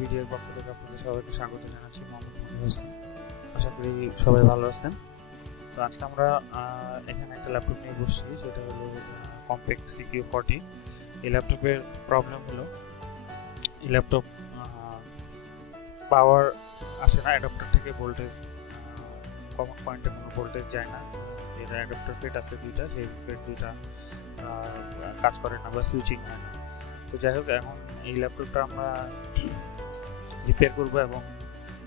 ভিডিওর পক্ষ থেকে আপনাদের সবাইকে স্বাগত জানাচ্ছি। মোহাম্মদ মনির হোসেন। আশা করি সবাই ভালো আছেন। তো আজকে আমরা এখানে একটা ল্যাপটপ নিয়ে বসছি, সেটা হলো কম্প্যাক্ট CQ40। এই ল্যাপটপের প্রবলেম হলো এই ল্যাপটপ পাওয়ার আসে না, অ্যাডাপ্টার থেকে ভোল্টেজ কমন পয়েন্টে কোনো ভোল্টেজ যায় না। যেটা অ্যাডাপ্টার ফিট আছে দুইটা, সেই ফিট দুইটা কাজ করে না বা সুইচিং হয় না। তো যাই হোক, এখন এই ল্যাপটপটা আমরা রিপেয়ার করবো এবং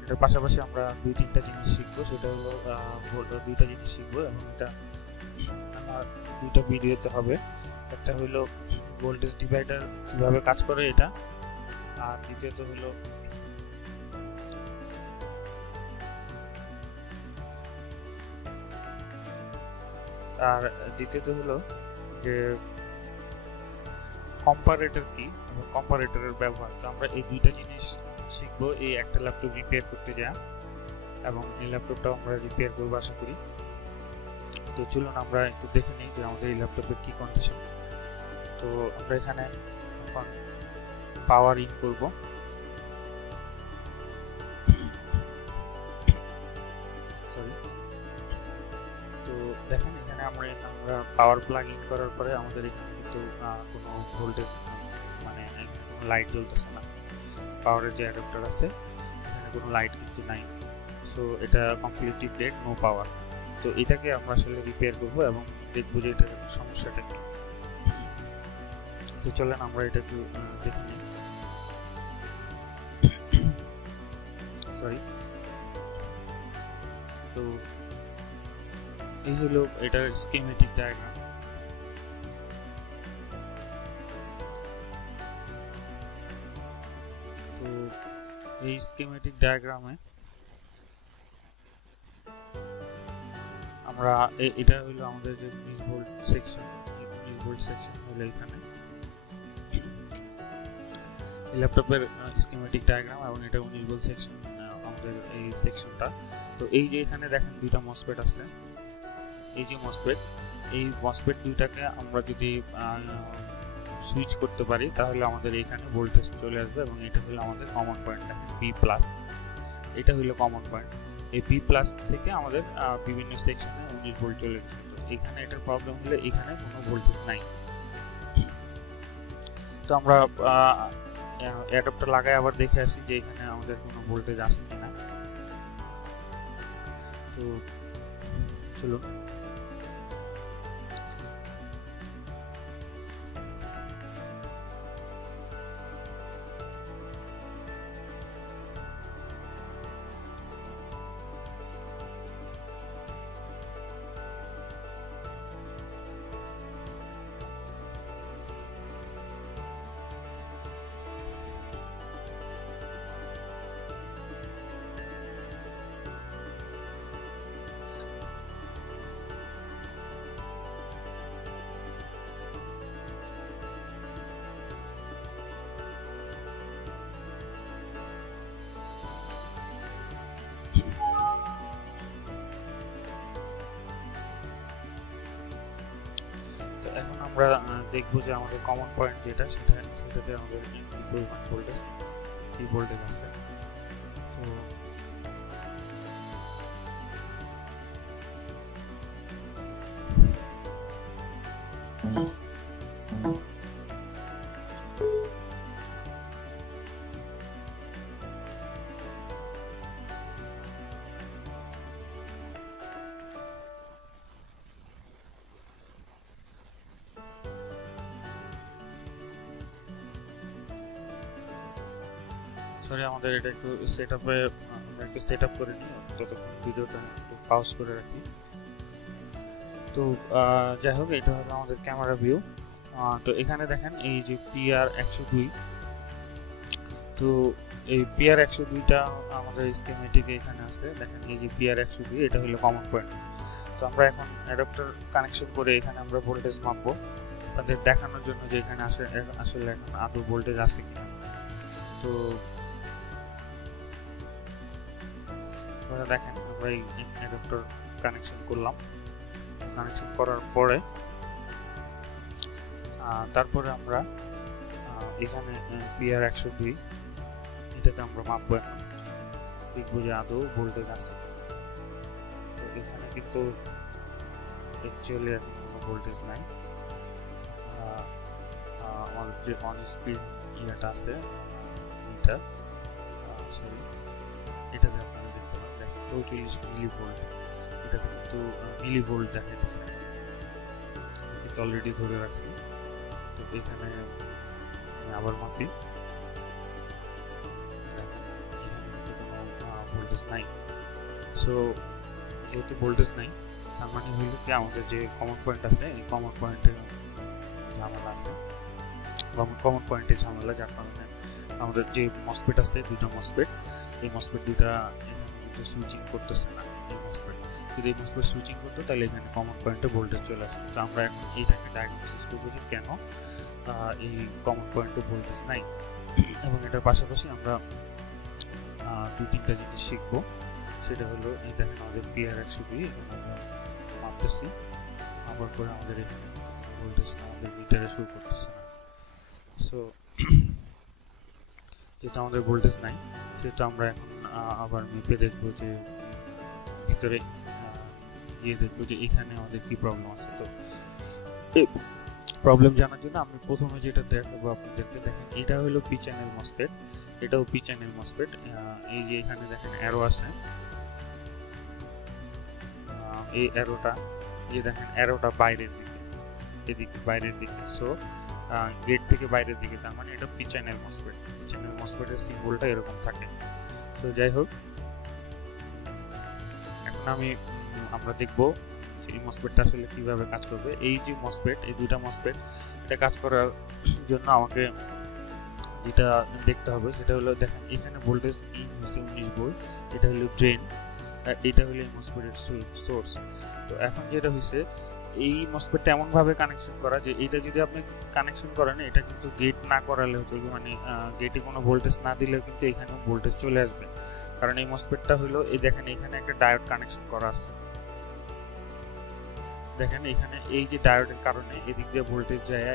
এটার পাশাপাশি আমরা দুইটা জিনিস শিখবো। সেটা হলো দুইটা জিনিস শিখবো এবং এটা আমার দুইটা ভিডিওতে হবে। একটা হলো ভোল্টেজ ডিভাইডার কিভাবে কাজ করে এটা, আর দ্বিতীয়ত হলো যে কম্পারেটর কি এবং কম্পারেটরের ব্যবহার। তো আমরা এই দুইটা জিনিস শিখবো এই একটা ল্যাপটপ রিপেয়ার করতে যায়, এবং এই ল্যাপটপটা আমরা রিপেয়ার করবো আশা করি। তো চলুন আমরা একটু দেখে নিই যে আমাদের এই ল্যাপটপের কি কন্ডিশন। তো আমরা এখানে এখন পাওয়ার ইন করব। তো দেখেন এখানে আমরা পাওয়ার প্লাগ ইন করার পরে আমাদের এখানে কিন্তু কোনো ভোল্টেজ মানে কোনো লাইট জ্বলতেছে না। পাওয়ারের যে অ্যাডাপ্টার আছে এখানে কোনো লাইট কিন্তু নাই। সো এটা কমপ্লিটলি ডেড, নো পাওয়ার। তো এটাকে আমরা আসলে রিপেয়ার করবো এবং দেখবো যে এটার সমস্যাটা কি। তো চলেন আমরা এটা একটু দেখে নিই। তো এই হলো এটার স্কিমেটিক ডায়াগ্রাম। তো এই স্কিমেটিক ডায়াগ্রামে আমরা এটা হলো আমাদের যে 19 ভোল্ট সেকশন, 19 ভোল্ট সেকশন হলো এখানে এই ল্যাপটপের স্কিমেটিক ডায়াগ্রাম, এবং এটা 19 ভোল্ট সেকশন আমাদের এই সেকশনটা। তো এই যে এখানে দেখেন দুইটা মসফেট আছে, এই যে এই মসফেট দুইটাকে আমরা যদি সুইচ করতে পারি তাহলে আমাদের এখানে ভোল্টেজ চলে আসবে, এবং এটা হলো আমাদের কমন পয়েন্ট। বি প্লাস, এটা হলো কমন পয়েন্ট। এই বি প্লাস থেকে আমাদের বিভিন্ন সেকশনে 19 ভোল্ট চলে গেছে। তো এখানে এটার প্রবলেম হলে এখানে কোনো ভোল্টেজ নাই। তো আমরা অ্যাডাপ্টার লাগাই আবার দেখে আসি যে এখানে আমাদের কোনো ভোল্টেজ আসছে কিনা। তো চলুন এখন আমরা দেখবো যে আমাদের কমন পয়েন্ট যেটা সেটাতে আমাদের পরিমাণ ভোল্টেজ কি ভোল্টেজ আছে। তো সরি, আমাদের এটা একটু সেট আপ করে নিই, ততক্ষণ ভিডিওটা একটু পাউজ করে রাখি। তো যাই হোক, এটা হলো আমাদের ক্যামেরা ভিউ। তো এখানে দেখেন এই যে PR102। তো এই PR102টা আমাদের স্কিমেটিকে এখানে আছে। দেখেন এই যে PR102, এটা হলো কমন পয়েন্ট। তো আমরা এখন অ্যাডাপ্টার কানেকশন করে এখানে আমরা ভোল্টেজ মাপবো আপনাদের দেখানোর জন্য যে এখানে আসলে এখন আদৌ ভোল্টেজ আছে কিনা। তো দেখেন আমরা এই অ্যাডাপ্টার কানেকশন করলাম। কানেকশন করার পরে তারপরে আমরা এখানে PR102 এটাকে আমরা মাপবো, এখন দেখবো যে আদৌ ভোল্টেজ আছে। তো এখানে কিন্তু অ্যাকচুয়ালি এখন কোনো ভোল্টেজ নাই। আমাদের যে অন স্ক্রিন ইয়েটা আছে এটা সরি এটাতে আপনারা দেখতে পাবেন 44 মিলি ভোল্ট, এটাতে কিন্তু মিলি ভোল্ট দেখাচ্ছে, কিন্তু অলরেডি ধরে রাখছি। তো এখানে আবার মাপি, ভোল্টেজ নাই। সো যেহেতু ভোল্টেজ নাই, তার মানে হইল কি আমাদের যে কমন পয়েন্ট আছে এই কমন পয়েন্টে ঝামেলা আছে, কমন পয়েন্টে ঝামেলা, যার কারণে আমাদের যে মসফেট আছে দুটো মসফেট, এই মসফেট দুটা এখানে সুইচিং করতেছে না। এই মসফেট যদি এই মসফেট সুইচিং করতো তাহলে এখানে কমন পয়েন্টে ভোল্টেজ চলে আসতো। তো আমরা এখন এইটাকে ডায়াগনোসিস করবো যে কেন এই কমন পয়েন্টে ভোল্টেজ নাই, এবং এটার পাশাপাশি আমরা 2-3টা জিনিস শিখবো। সেটা হলো এই দেখেন আমাদের PR 120 আমরা মাপতেছি, আবার করে আমাদের এখানে ভোল্টেজ আমাদের মিটারে শো করতেছে না। সো যেহেতু আমাদের ভোল্টেজ নাই, সেহেতু আমরা এখন আবার মেপে দেখবো যে ভিতরে গিয়ে দেখবো যে এখানে আমাদের কি প্রবলেম আছে। তো এই প্রবলেম জানার জন্য আমি প্রথমে যেটা দেখাবো আপনাদেরকে, দেখেন এটা হলো পি চ্যানেল মসফেট, এটাও পি চ্যানেল মসফেট। এই যে এখানে দেখেন অ্যারো আছে, এই অ্যারোটা, এই দেখেন অ্যারোটা বাইরের দিকে, এদিকে বাইরের দিকে। সো গেট থেকে বাইরের দিকে, তার মানে এটা P channel MOSFET. P channel মসফেটের সিম্বলটা এরকম থাকে। তো যাই হোক, এখন আমরা দেখবো এই মসফেটটা আসলে কিভাবে কাজ করবে। এই যে মসফেট, এই দুইটা মসফেট, এটা কাজ করার জন্য আমাকে যেটা দেখতে হবে সেটা হলো, দেখেন এখানে ভোল্টেজ ইন হচ্ছে 19 ভোল্ট, এটা হলো ড্রেন, এটা হলো এই মসফেটের সোর্স। তো এখন যেটা হয়েছে, এই মসফেটটা এমন ভাবে কানেকশন করা যে এটা যদি আপনি কানেকশন করেন, এটা কিন্তু গেট না করালেও চলবে, মানে গেটে কোনো ভোল্টেজ না দিলেও কিন্তু এখানেও ভোল্টেজ চলে আসবে। কারণ এই মসফেটটা হলো, এই দেখেন এখানে একটা ডায়োড কানেকশন করা আছে, দেখেন এখানে এই যে ডায়োডের কারণে এদিক দিয়ে ভোল্টেজ যায়,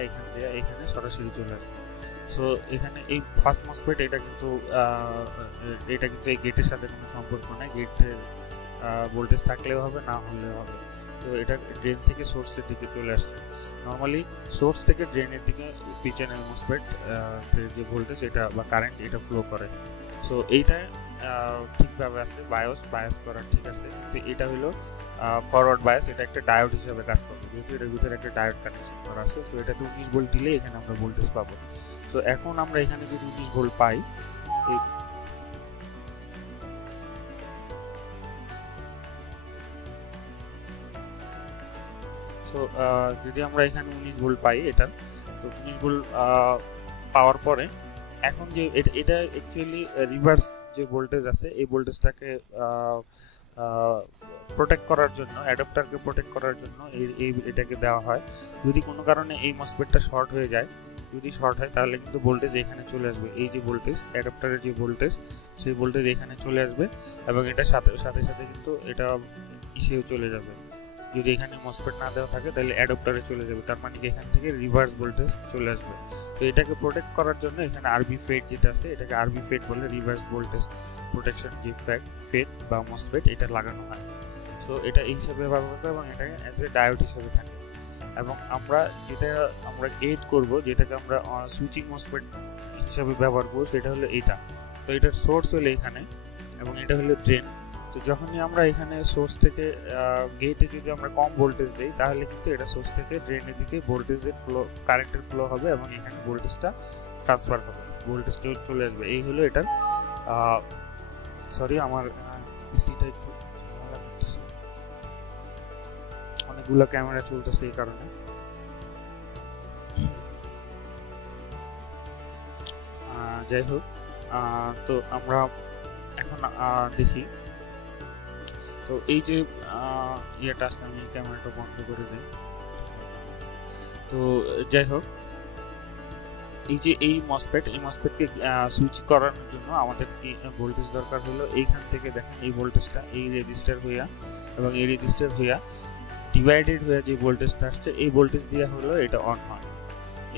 এখানে সরাসরি চলে আসবে। সো এখানে এই ফার্স্ট মসফেট এটা কিন্তু এই গেটের সাথে কোনো সম্পর্ক নাই, গেটের ভোল্টেজ থাকলেও হবে, না হলেও হবে। তো এটা ড্রেন থেকে সোর্সের দিকে চলে আসছে। নর্মালি সোর্স থেকে ড্রেনের দিকে পি চ্যানেল মসফেট যে ভোল্টেজ এটা বা কারেন্ট এটা ফ্লো করে। সো এইটা ঠিকভাবে আছে, বায়াস করা ঠিক আছে, কিন্তু এটা হলো ফরওয়ার্ড বায়াস, এটা একটা ডায়োড হিসেবে কাজ করবে, যেহেতু এটার ভিতরে একটা ডায়োড কানেকশন করা আছে। সো এটাতে 19 ভোল্ট দিলে এখানে আমরা ভোল্টেজ পাবো। তো এখন আমরা এখানে যদি 19 ভোল্ট পাই, সো যদি আমরা এখানে 19 ভোল্ট পাই, এটা তো 19 ভোল্ট পাওয়ার পরে এখন যে এটা অ্যাকচুয়ালি রিভার্স যে ভোল্টেজ আছে, এই ভোল্টেজটাকে প্রোটেক্ট করার জন্য, অ্যাডাপ্টারকে প্রোটেক্ট করার জন্য এটাকে দেওয়া হয়। যদি কোনো কারণে এই মসফেটটা শর্ট হয়ে যায়, যদি শর্ট হয় তাহলে কিন্তু ভোল্টেজ এখানে চলে আসবে, এই যে ভোল্টেজ অ্যাডাপ্টারের যে ভোল্টেজ, সেই ভোল্টেজ এখানে চলে আসবে, এবং এটার সাথে সাথে কিন্তু এটা ইসেও চলে যাবে। যদি এখানে মসফেট না দেওয়া থাকে তাহলে অ্যাডাপ্টারে চলে যাবে, তার মানে এখান থেকে রিভার্স ভোল্টেজ চলে আসবে। তো এটাকে প্রোটেক্ট করার জন্য এখানে আরবি ফেড যেটা আছে, এটাকে আরবি ফেড বলে, রিভার্স ভোল্টেজ প্রোটেকশন যে ফেড বা মসফেট, এটা লাগানো হয়। সো এটা এই হিসাবে ব্যবহার করতে, এবং এটাকে অ্যাজ এ ডায়োড হিসেবে থাকে। এবং আমরা গেট করব, যেটাকে আমরা সুইচিং মসফেট হিসাবে ব্যবহার করব, সেটা হলো এটা। তো এটার সোর্স হলো এখানে, এবং এটা হলো ড্রেন। তো যখনই আমরা এখানে সোর্স থেকে গেটে যদি আমরা কম ভোল্টেজ দেই, তাহলে কিন্তু এটা সোর্স থেকে ড্রেনের দিকে ভোল্টেজের ফ্লো, কারেন্টের ফ্লো হবে, এবং এখানে ভোল্টেজটা ট্রান্সফার হবে, ভোল্টেজটা চলে আসবে। এই হলো এটার সরি আমার পিসিটা একটু অনেকগুলো ক্যামেরা চলতেছে এই কারণে। যাই হোক, তো আমরা এখন দেখি। তো এই যে ইয়েটা আছে, আমি ক্যামেরাটা বন্ধ করে দিই। তো যাই হোক, এই যে এই মসফেটকে সুইচ করানোর জন্য আমাদের কি ভোল্টেজ দরকার হলো, এইখান থেকে দেখেন এই ভোল্টেজটা এই রেজিস্টার হইয়া এবং এই রেজিস্টার হইয়া ডিভাইডেড হয়ে যে ভোল্টেজটা আসছে, এই ভোল্টেজ দিয়ে হলো এটা অন হয়,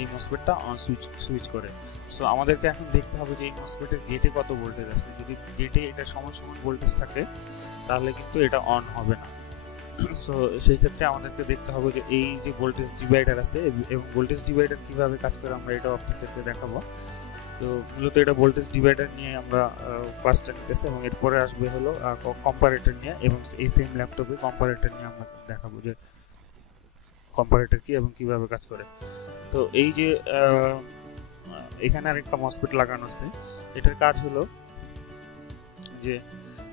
এই মসফেটটা অন সুইচ করে। সো আমাদেরকে এখন দেখতে হবে যে এই মসফেটের গেটে কত ভোল্টেজ আছে। যদি গেটে এটা সমান সমান ভোল্টেজ থাকে তাহলে কিন্তু এটা অন হবে না। সো সেই ক্ষেত্রে আমাদেরকে দেখতে হবে যে এই যে ভোল্টেজ ডিভাইডার আছে এবং ভোল্টেজ ডিভাইডার কিভাবে কাজ করে আমরা এটাও আপনাদেরকে দেখাবো। তো মূলত এটা ভোল্টেজ ডিভাইডার নিয়ে আমরা ক্লাসটা নিতেছি এবং এরপরে আসবে হলো কম্পারেটর নিয়ে, এবং এই সেম ল্যাপটপে কম্পারেটর নিয়ে আমরা দেখাবো যে কম্পারেটর কি এবং কিভাবে কাজ করে। তো এই যে এখানে আরেকটা মসফেট লাগানো আছে, এটার কাজ হলো যে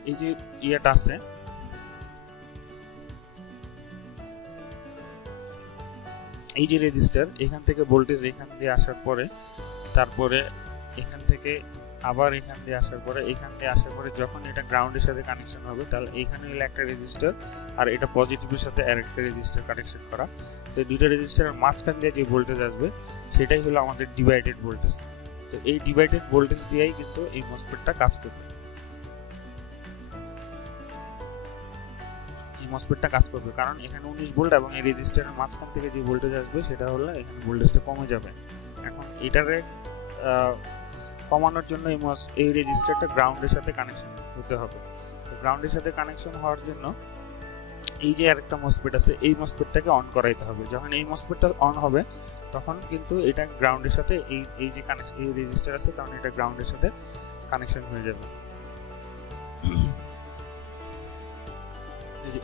এই যে ইয়েটা আছে, এই যে রেজিস্টার, এখান থেকে ভোল্টেজ এখান দিয়ে আসার পরে তারপরে এখান থেকে আবার এখান দিয়ে আসার পরে যখন এটা গ্রাউন্ডের সাথে কানেকশন হবে তাহলে এখানে হলো একটা রেজিস্টার আর এটা পজিটিভের সাথে আরেকটা রেজিস্টার কানেকশন করা। তো দুটো রেজিস্টারের মাঝখান দিয়ে যে ভোল্টেজ আসবে সেটাই হলো আমাদের ডিভাইডেড ভোল্টেজ। তো এই ডিভাইডেড ভোল্টেজ দিয়েই কিন্তু এই মসফেটটা কাজ করবে। মসফেটটা কাজ করবে কারণ এখানে 19 ভোল্ট এবং এই রেজিস্টারের মাঝখান থেকে যে ভোল্টেজ আসবে সেটা হলো এখানে ভোল্টেজটা কমে যাবে। এখন এটারে কমানোর জন্য এই রেজিস্টারটা গ্রাউন্ডের সাথে কানেকশন হতে হবে। তো গ্রাউন্ডের সাথে কানেকশন হওয়ার জন্য এই যে আরেকটা মসফেট আছে এই মসফেটটাকে অন করাইতে হবে। যখন এই মসফেটটা অন হবে তখন কিন্তু এটা গ্রাউন্ডের সাথে এই যে কানেকশন এই রেজিস্টার আছে তখন এটা গ্রাউন্ডের সাথে কানেকশন হয়ে যাবে।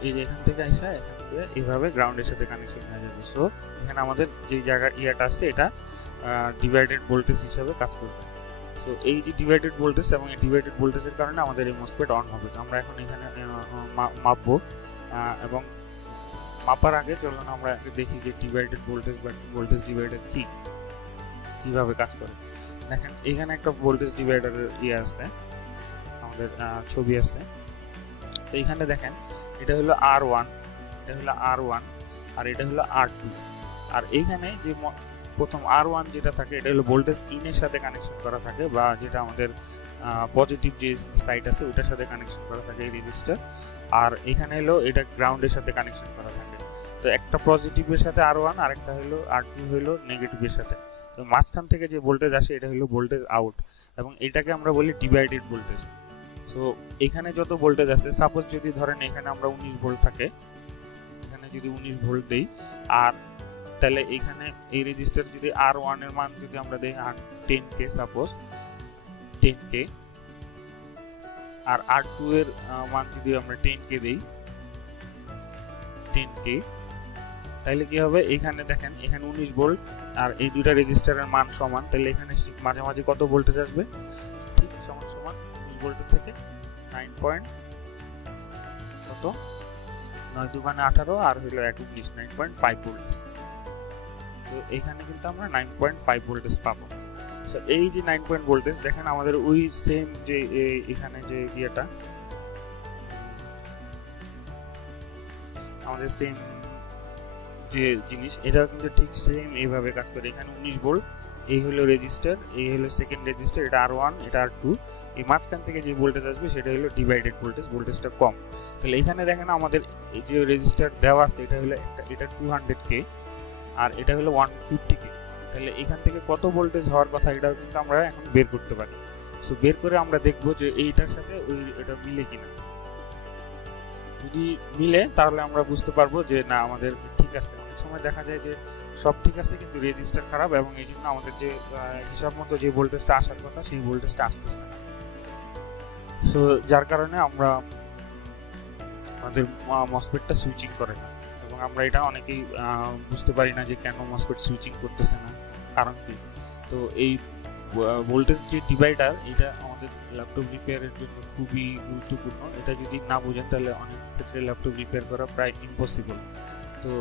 এই যে এখান থেকে আসা এখান থেকে এইভাবে গ্রাউন্ডের সাথে কানেকশন হয়ে যাবে। সো এখানে আমাদের যে জায়গা ইয়াটা আছে এটা ডিভাইডেড ভোল্টেজ হিসেবে কাজ করবে। সো এই যে ডিভাইডেড ভোল্টেজ এবং এই ডিভাইডেড ভোল্টেজের কারণে আমাদের এই মসফেট অন হবে। তো আমরা এখন এখানে মাপবো এবং মাপার আগে চলুন আমরা দেখি যে ডিভাইডেড ভোল্টেজ বা ভোল্টেজ ডিভাইডার কিভাবে কাজ করে। দেখেন এখানে একটা ভোল্টেজ ডিভাইডারের ইয়ে আছে, আমাদের ছবি আছে। তো এখানে দেখেন এটা হলো R1, এটা হলো R1 আর এটা হলো R2। আর এইখানে যে প্রথম R1 যেটা থাকে এটা হলো ভোল্টেজ ইনের সাথে কানেকশন করা থাকে, বা যেটা আমাদের পজিটিভ যে সাইড আছে ওটার সাথে কানেকশন করা থাকে এই রেজিস্টার। আর এখানে হলো এটা গ্রাউন্ডের সাথে কানেকশন করা থাকে। তো একটা পজিটিভের সাথে R1 আর একটা হলো R2 হলো নেগেটিভের সাথে। তো মাঝখান থেকে যে ভোল্টেজ আসে এটা হলো ভোল্টেজ আউট এবং এটাকে আমরা বলি ডিভাইডেড ভোল্টেজ। সো এখানে যত ভোল্টেজ আছে, সাপোজ যদি ধরেন এখানে আমরা 19 ভোল্ট থাকে, এখানে যদি 19 ভোল্ট দেই আর তাহলে এখানে এই রেজিস্টার যদি R1 এর মান যদি আমরা দেই 10k, সাপোজ 10k, আর R2 এর মান যদি আমরা 10k দেই 10k, তাহলে কি হবে এখানে দেখেন এখানে 19 ভোল্ট আর এই দুইটা রেজিস্টারের মান সমান, তাহলে এখানে মাঝামাঝি কত ভোল্টেজ আসবে, ঠিক সমান সমান 19 ভোল্টের থেকে 9.18 আর হলো 9.5 ভোল্টেজ। তো এখানে কিন্তু আমরা 9.5 ভোল্টেজ পাবো। সো এই যে 9 পয়েন্ট ভোল্টেজ দেখেন আমাদের ওই সেম যে এখানে যে ইয়েটা আমাদের সেম যে জিনিস এটা কিন্তু ঠিক সেম এইভাবে কাজ করে। এখানে 19 ভোল্ট, এই হলো রেজিস্টার, এই হলো সেকেন্ড রেজিস্টার, এটা R1 এটা R2, এই মাঝখান থেকে যে ভোল্টেজ আসবে সেটা হলো ডিভাইডেড ভোল্টেজ, ভোল্টেজটা কম। তাহলে এখানে দেখেন আমাদের এই যে রেজিস্টার দেওয়া আছে এটা হলো এটা 200k আর এটা হলো 150k। তাহলে এখান থেকে কত ভোল্টেজ হওয়ার কথা এটা কিন্তু আমরা এখন বের করতে পারি। সো বের করে আমরা দেখব যে এইটার সাথে এটা মিলে কিনা। যদি মিলে তাহলে আমরা বুঝতে পারবো যে না আমাদের ঠিক আছে। অনেক সময় দেখা যায় যে সব ঠিক আছে কিন্তু রেজিস্টার খারাপ এবং এই জন্য আমাদের যে হিসাব মতো যে ভোল্টেজটা আসার কথা সেই ভোল্টেজটা আসতেছে না। সো যার কারণে আমরা আমাদের মসফেটটা সুইচিং করে না এবং আমরা এটা অনেকেই বুঝতে পারি না যে কেন মসফেট সুইচিং করতেছে না, কারণ কি। তো এই ভোল্টেজ যে ডিভাইডার এটা আমাদের ল্যাপটপ রিপেয়ারের জন্য খুবই গুরুত্বপূর্ণ। এটা যদি না বুঝেন তাহলে অনেক ক্ষেত্রে ল্যাপটপ রিপেয়ার করা প্রায় ইম্পসিবল। তো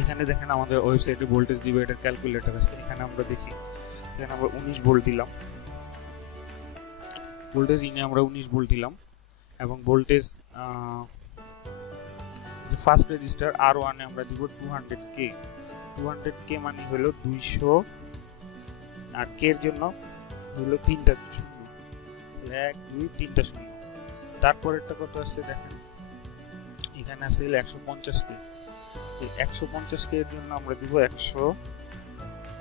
এখানে দেখেন আমাদের ওয়েবসাইটে ভোল্টেজ ডিভাইডার ক্যালকুলেটর আছে, এখানে আমরা দেখি এখানে আমরা 19 ভোল্ট দিলাম, ভোল্টেজ ইনে আমরা 19 ভোল্ট দিলাম এবং ভোল্টেজ যে ফার্স্ট রেজিস্টার R1 এ আমরা দিব 200k। 200k মানে হলো 200 আর k এর জন্য হলো 3টা শূন্য, 1 2 3টা শূন্য। তারপরেরটা কত আসছে দেখেন এখানে আছে 150k। এই 150k এর জন্য আমরা দিব 100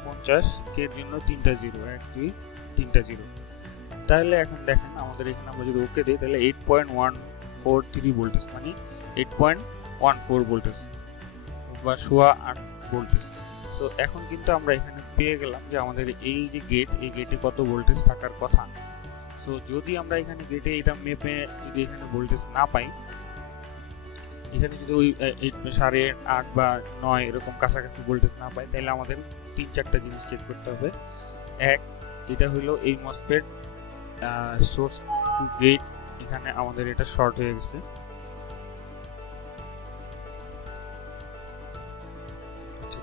50 কে এর জন্য তিনটা জিরো, 1 2 তিনটা জিরো। তাহলে এখন দেখেন আমাদের এখানে আমরা যদি ওকে দিই তাহলে 8.143 ভোল্টেজ, মানে 8.14 ভোল্টেজ বা 8 ভোল্টেজ। তো এখন কিন্তু আমরা এখানে পেয়ে গেলাম যে আমাদের এই যে গেট, এই গেটে কত ভোল্টেজ থাকার কথা। সো যদি আমরা এখানে গেটে এটা মেপে যদি এখানে ভোল্টেজ না পাই, এখানে যদি ওই 8.5 বা 9 এরকম কাছাকাছি ভোল্টেজ না পাই, তাহলে আমাদের 3-4টা জিনিস চেক করতে হবে। এক, এটা হলো এই মসফেট সোর্স টু গেট, এখানে আমাদের এটা শর্ট হয়ে গেছে।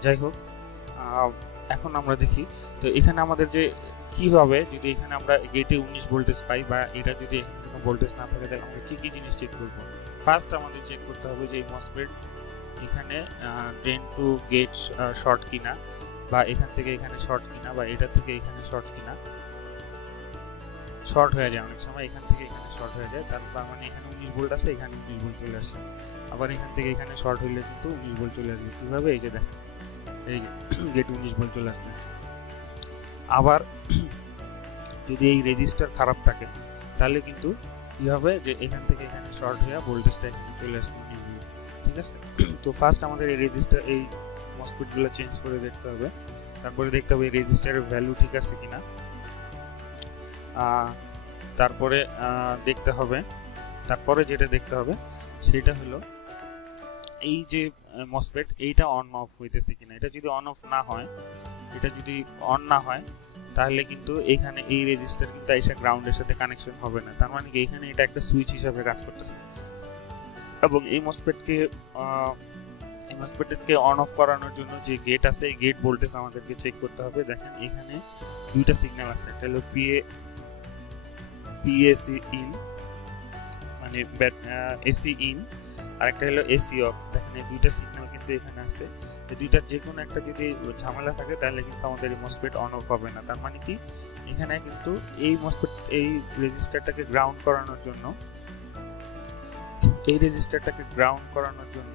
যাই হোক, এখন আমরা দেখি তো এখানে আমাদের যে কি হবে যদি এখানে আমরা গেটে 19 ভোল্টেজ পাই বা এটা যদি কোনো ভোল্টেজ না থাকে, তাহলে আমরা কি কি জিনিস চেক করব। ফার্স্ট আমাদের চেক করতে হবে যে এই মসফেট এখানে ড্রেন টু গেট শর্ট কিনা, বা এখান থেকে এখানে শর্ট কিনা, বা এটা থেকে এখানে শর্ট কিনা। শর্ট হয়ে যায় অনেক সময়, এখান থেকে এখানে শর্ট হয়ে যায়, তার মানে এখানে 19 ভোল্ট আছে, এখানে 19 ভোল্ট চলে আসে। আবার এখান থেকে এখানে শর্ট হইলে কিন্তু 19 ভোল্ট চলে আসবে। কিভাবে? এই যে দেখেন, এই গেট 19 ভোল্ট চলে আসবে। আবার যদি এই রেজিস্টার খারাপ থাকে তাহলে কিন্তু কি হবে যে এখান থেকে এখানে শর্ট হয়ে ভোল্টেজটা এখানে চলে আসবে 19 ভোল্ট। ঠিক আছে, তো ফার্স্ট আমাদের এই রেজিস্টার, এই মসফেটগুলো চেঞ্জ করে দেখতে হবে। তারপরে দেখতে হবে এই রেজিস্টারের ভ্যালু ঠিক আছে কিনা। তারপরে দেখতে হবে, তারপরে যেটা দেখতে হবে সেটা হলো এই যে মসফেট এইটা অন অফ হইতেছে কিনা। এটা যদি অন অফ না হয়, এটা যদি অন না হয় তাহলে কিন্তু এখানে এই রেজিস্টার কিন্তু এসে গ্রাউন্ডের সাথে কানেকশন হবে না। তার মানে কি এখানে এটা একটা সুইচ হিসাবে কাজ করতেছে। এবং এই মসফেটকে অন অফ করানোর জন্য যে গেট আছে, এই গেট ভোল্টেজ আমাদেরকে চেক করতে হবে। দেখেন এখানে দুইটা সিগন্যাল আছে, একটা হলো পিএসি ইন, মানে এসি ইন, আর একটা হলো এসি অফ। দেখেন এই দুইটা সিগন্যাল কিন্তু এখানে আছে। এই দুইটার যে কোনো একটা যদি ঝামেলা থাকে তাহলে কিন্তু আমাদের এই মসফেট অন অফ হবে না। তার মানে কি এখানে কিন্তু এই মসফেট, এই রেজিস্টারটাকে গ্রাউন্ড করানোর জন্য, এই রেজিস্টারটাকে গ্রাউন্ড করানোর জন্য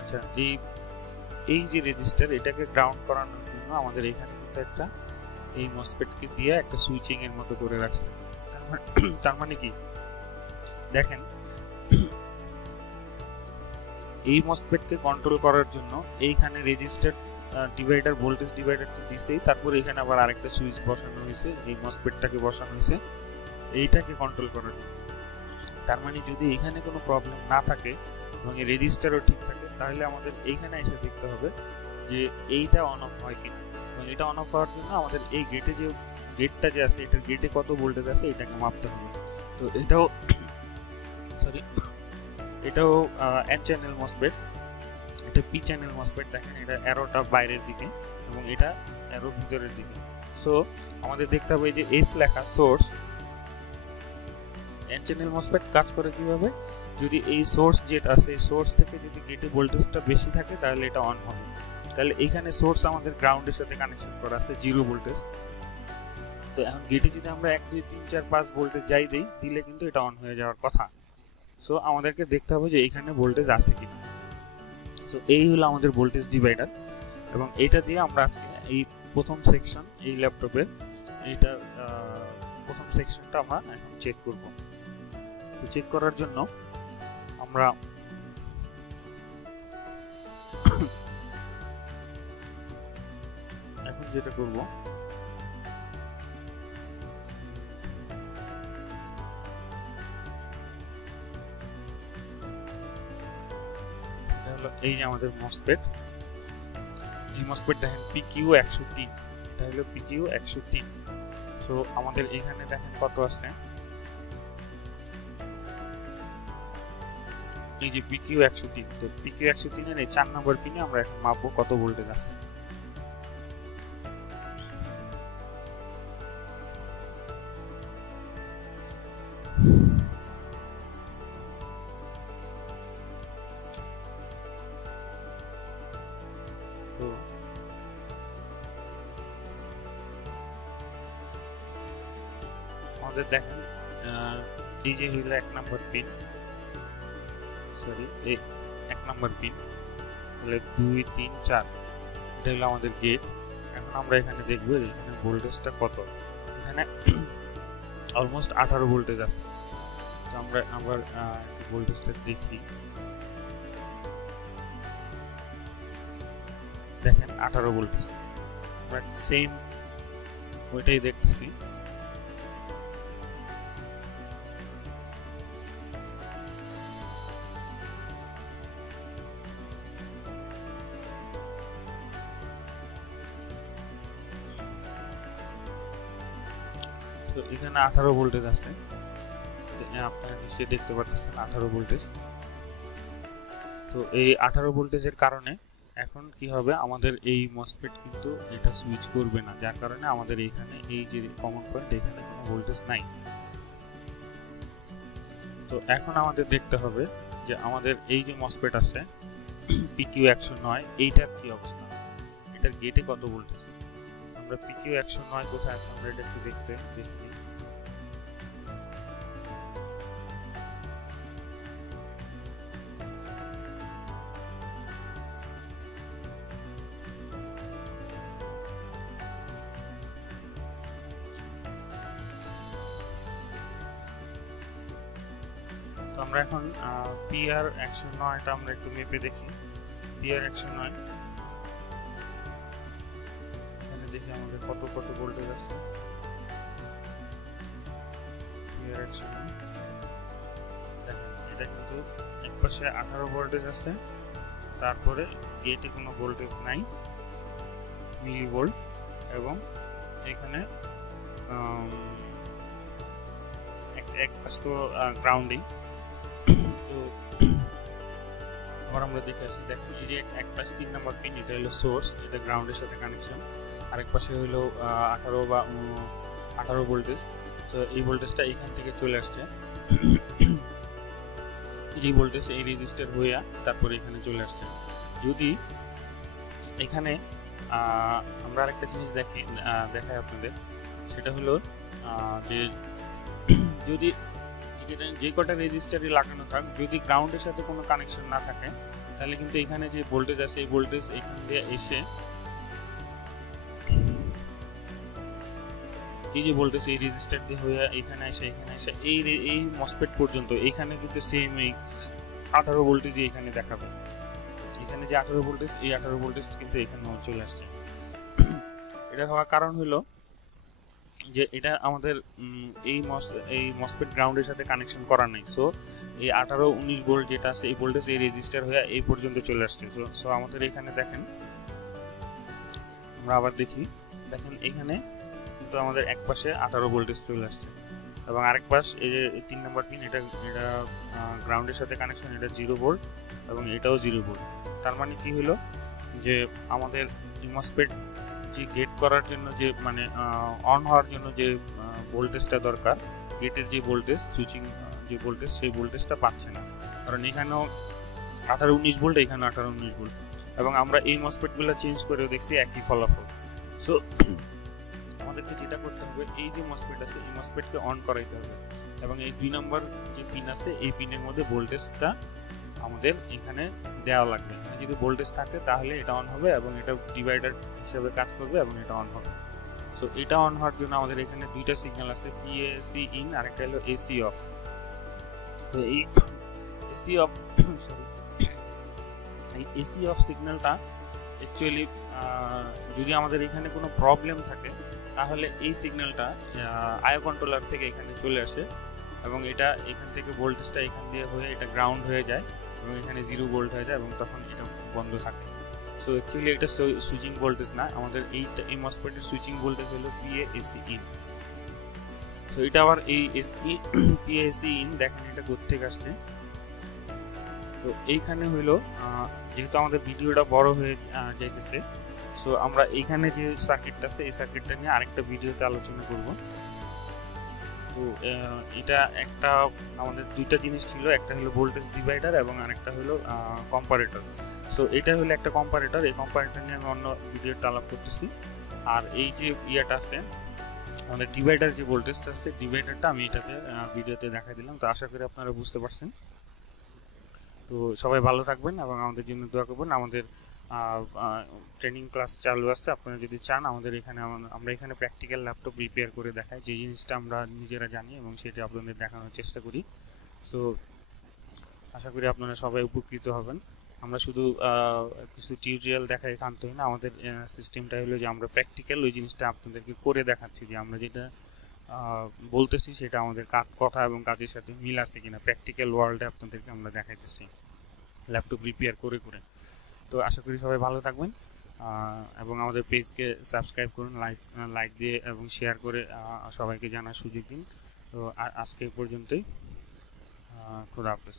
আচ্ছা, এই যে রেজিস্টার, এটাকে গ্রাউন্ড করানোর জন্য আমাদের এখানে কিন্তু একটা এই মসফেটকে দিয়ে একটা সুইচিং এর মতো করে রাখছে। তার মানে কি দেখেন, এই মসফেটকে কন্ট্রোল করার জন্য এইখানে রেজিস্টার ডিভাইডার, ভোল্টেজ ডিভাইডার তো দিছেই, তারপর এখানে আবার আরেকটা সুইচ বসানো হয়েছে, এই মসফেটটাকে বসানো হয়েছে এইটাকে কন্ট্রোল করার জন্য। তার মানে যদি এখানে কোনো প্রবলেম না থাকে এবং এই রেজিস্টারও ঠিক থাকে, তাহলে আমাদের এইখানে এসে দেখতে হবে যে এইটা অন অফ হয় কিনা। এবং এটা অন অফ হওয়ার জন্য আমাদের এই গেটে যে গেটটা যে আছে, এটার গেটে কত ভোল্টেজ আছে এটাকে মাপতে হবে। তো এটাও এটাও এন চ্যানেল মসফেট, এটা পি চ্যানেল মসফেট। দেখেন এটা অ্যারোটা বাইরের দিকে এবং এটা অ্যারো ভিতরের দিকে। সো আমাদের দেখতে হবে যে এস লেখা সোর্স। এন চ্যানেল মসফেট কাজ করে কিভাবে, যদি এই সোর্স যেটা আছে, এই সোর্স থেকে যদি গেটে ভোল্টেজটা বেশি থাকে তাহলে এটা অন হবে। তাহলে এখানে সোর্স আমাদের গ্রাউন্ডের সাথে কানেকশন করা আছে, 0 ভোল্টেজ। তো এখন গেটে যদি আমরা 1 2 3 4 5 ভোল্টেজ যাই দেই, দিলে কিন্তু এটা অন হয়ে যাওয়ার কথা। সো আমাদেরকে দেখতে হবে যে এখানে ভোল্টেজ আছে কিনা। সো এই হলো আমাদের ভোল্টেজ ডিভাইডার, এবং এটা দিয়ে আমরা আজকে এই প্রথম সেকশন, এই ল্যাপটপের এইটা প্রথম সেকশনটা আমরা এখন চেক করব। তো চেক করার জন্য আমরা এখন যেটা করব, এই যে আমাদের মসফেট, এই মসফেট দেখেন PQ103, এটা হলো PQ103। সো আমাদের এখানে দেখেন কত আছে, এই যে PQ103। তো PQ103 এর এই 4 নম্বর পিনে আমরা এখন মাপবো কত ভোল্টেজ আছে। তো আমাদের দেখেন এই যে হইলো 1 নম্বর পিন, সরি এই 1 নম্বর পিন, তাহলে 2 3 4 এটা হলো আমাদের গেট। এখন আমরা এখানে দেখব যে এখানে ভোল্টেজটা কত। এখানে অলমোস্ট 18 ভোল্টেজ আছে। তো আমরা আবার ভোল্টেজটা দেখি, দেখেন 18 ভোল্টেজ, আমরা সেম ওইটাই দেখতেছি। তো এখানে 18 ভোল্টেজ আছে, আপনারা নিশ্চয়ই দেখতে পাচ্ছেন 18 ভোল্টেজ। তো এই 18 ভোল্টেজের কারণে এখন কি হবে, আমাদের এই মসফেট কিন্তু এটা সুইচ করবে না, যার কারণে আমাদের এখানে এই যে কমন পয়েন্ট এখানে কোনো ভোল্টেজ নাই। তো এখন আমাদের দেখতে হবে যে আমাদের এই যে মসফেট আছে PQ109, এইটার কি অবস্থা, এটার গেটে কত ভোল্টেজ। আমরা PQ109 কোথায় আছে আমরা এটা একটু দেখি। আমরা এখন PR109 টা আমরা একটু মেপে দেখি। PR109 এখানে দেখি আমাদের কত ভোল্টেজ আছে। PR109 দেখেন এটা কিন্তু একপাশে 18 ভোল্টেজ আছে, তারপরে গেটে কোনো ভোল্টেজ নাই, মিলি ভোল্ট, এবং এখানে এক পাশ তো গ্রাউন্ডিং। তো আবার আমরা দেখে আসি, দেখেন এই যে এক পাশে 3 নম্বর পিন, এটা হলো সোর্স, এটা গ্রাউন্ডের সাথে কানেকশন, আরেক পাশে হলো 18 ভোল্টেজ। তো এই ভোল্টেজটা এখান থেকে চলে আসছে, এই ভোল্টেজ এই রেজিস্টার হয়ে তারপরে এখানে চলে আসছে। যদি এখানে আমরা আরেকটা জিনিস দেখাই আপনাদের, সেটা হলো যে যদি যে কটা রেজিস্টারই লাগানো থাক, যদি গ্রাউন্ডের সাথে কোনো কানেকশন না থাকে, তাহলে কিন্তু এখানে যে ভোল্টেজ আছে এই ভোল্টেজ এখান দিয়ে এসে এই যে ভোল্টেজ এই রেজিস্টার দিয়ে হয়ে এখানে এসে এই মসফেট পর্যন্ত এখানে কিন্তু সেম এই 18 ভোল্টেজই এখানে দেখাবে। এখানে যে 18 ভোল্টেজ, এই 18 ভোল্টেজ কিন্তু এখানে চলে আসছে। এটা হওয়ার কারণ হলো যে এটা আমাদের এই মসফেট গ্রাউন্ডের সাথে কানেকশন করা নাই। সো এই 18-19 ভোল্ট যেটা আছে এই ভোল্টেজ এই রেজিস্টার হয়ে এই পর্যন্ত চলে আসছে। সো আমাদের এখানে দেখেন, আমরা আবার দেখি, দেখেন এখানে কিন্তু আমাদের এক পাশে 18 ভোল্টেজ চলে আসছে, এবং আরেক পাশ এই যে 3 নম্বর পিন, এটা গ্রাউন্ডের সাথে কানেকশন, এটা 0 ভোল্ট এবং এটাও 0 ভোল্ট। তার মানে কি হলো যে আমাদের মসফেট যে গেট করার জন্য যে মানে অন হওয়ার জন্য যে ভোল্টেজটা দরকার, গেটের যে ভোল্টেজ, সুইচিং যে ভোল্টেজ, সেই ভোল্টেজটা পাচ্ছে না, কারণ এখানেও 18-19 ভোল্ট, এখানেও 18-19 ভোল্ট, এবং আমরা এই মসফেটগুলো চেঞ্জ করেও দেখছি একই ফলাফল। সো আমাদেরকে যেটা করতে হবে, এই যে মসফেট আছে এই মসফেটকে অন করাইতে হবে, এবং এই 2 নম্বর যে পিন আছে এই পিনের মধ্যে ভোল্টেজটা আমাদের এখানে দেওয়া লাগবে। যদি ভোল্টেজ থাকে তাহলে এটা অন হবে এবং এটা ডিভাইডার হিসেবে কাজ করবে এবং এটা অন হবে। সো এটা অন হওয়ার জন্য আমাদের এখানে দুইটা সিগন্যাল আছে, PAC ইন আর একটা হলো AC অফ। তো এই AC অফ এই AC অফ সিগন্যালটা অ্যাকচুয়ালি যদি আমাদের এখানে কোনো প্রবলেম থাকে তাহলে এই সিগন্যালটা আইও কন্ট্রোলার থেকে এখানে চলে আসে, এবং এটা এখান থেকে ভোল্টেজটা এখান দিয়ে হয়ে এটা গ্রাউন্ড হয়ে যায় এবং এখানে 0 ভোল্ট হয়ে যায় এবং তখন এটা বন্ধ থাকে। সো অ্যাকচুয়ালি এটা সুইচিং ভোল্টেজ না, আমাদের এই মসফেটের সুইচিং ভোল্টেজ হলো PAC ইন। সো এটা আবার এই PAC ইন দেখেন এটা কোথা থেকে আসছে। তো এইখানে হইলো যেহেতু আমাদের ভিডিওটা বড় হয়ে যাইতেছে, সো আমরা এইখানে যে সার্কিটটা আছে এই সার্কিটটা নিয়ে আরেকটা ভিডিওতে আলোচনা করব। তো এটা একটা আমাদের দুইটা জিনিস ছিল, একটা হলো ভোল্টেজ ডিভাইডার এবং আরেকটা হলো কম্পারেটর। সো এটা হলো একটা কম্পারেটর, এই কম্পারেটর নিয়ে আমি অন্য ভিডিওতে আলাপ করতেছি। আর এই যে ইয়েটা আছে আমাদের ডিভাইডার যে ভোল্টেজটা আছে, ডিভাইডারটা আমি এটাতে ভিডিওতে দেখা দিলাম। তো আশা করি আপনারা বুঝতে পারছেন। তো সবাই ভালো থাকবেন এবং আমাদের জন্য দোয়া করবেন। আমাদের ট্রেনিং ক্লাস চালু আছে, আপনারা যদি চান আমাদের এখানে আমরা এখানে প্র্যাকটিক্যাল ল্যাপটপ রিপেয়ার করে দেখাই, যে জিনিসটা আমরা নিজেরা জানি এবং সেটা আপনাদের দেখানোর চেষ্টা করি। সো আশা করি আপনারা সবাই উপকৃত হবেন। আমরা শুধু কিছু টিউটোরিয়াল দেখাই ক্ষান্ত হই না, আমাদের সিস্টেমটা হলো যে আমরা প্র্যাকটিক্যাল ওই জিনিসটা আপনাদেরকে করে দেখাচ্ছি, যে আমরা যেটা বলতেছি সেটা আমাদের কথা এবং কাজের সাথে মিল আছে কিনা, প্র্যাকটিক্যাল ওয়ার্ল্ডে আপনাদেরকে আমরা দেখাইতেছি ল্যাপটপ রিপেয়ার করে করে। তো আশা করি সবাই ভালো থাকবেন এবং আমাদের পেজকে সাবস্ক্রাইব করুন, লাইক দিয়ে এবং শেয়ার করে সবাইকে জানার সুযোগ দিন। তো আজকে এই পর্যন্তই। খোদা হাফেজ।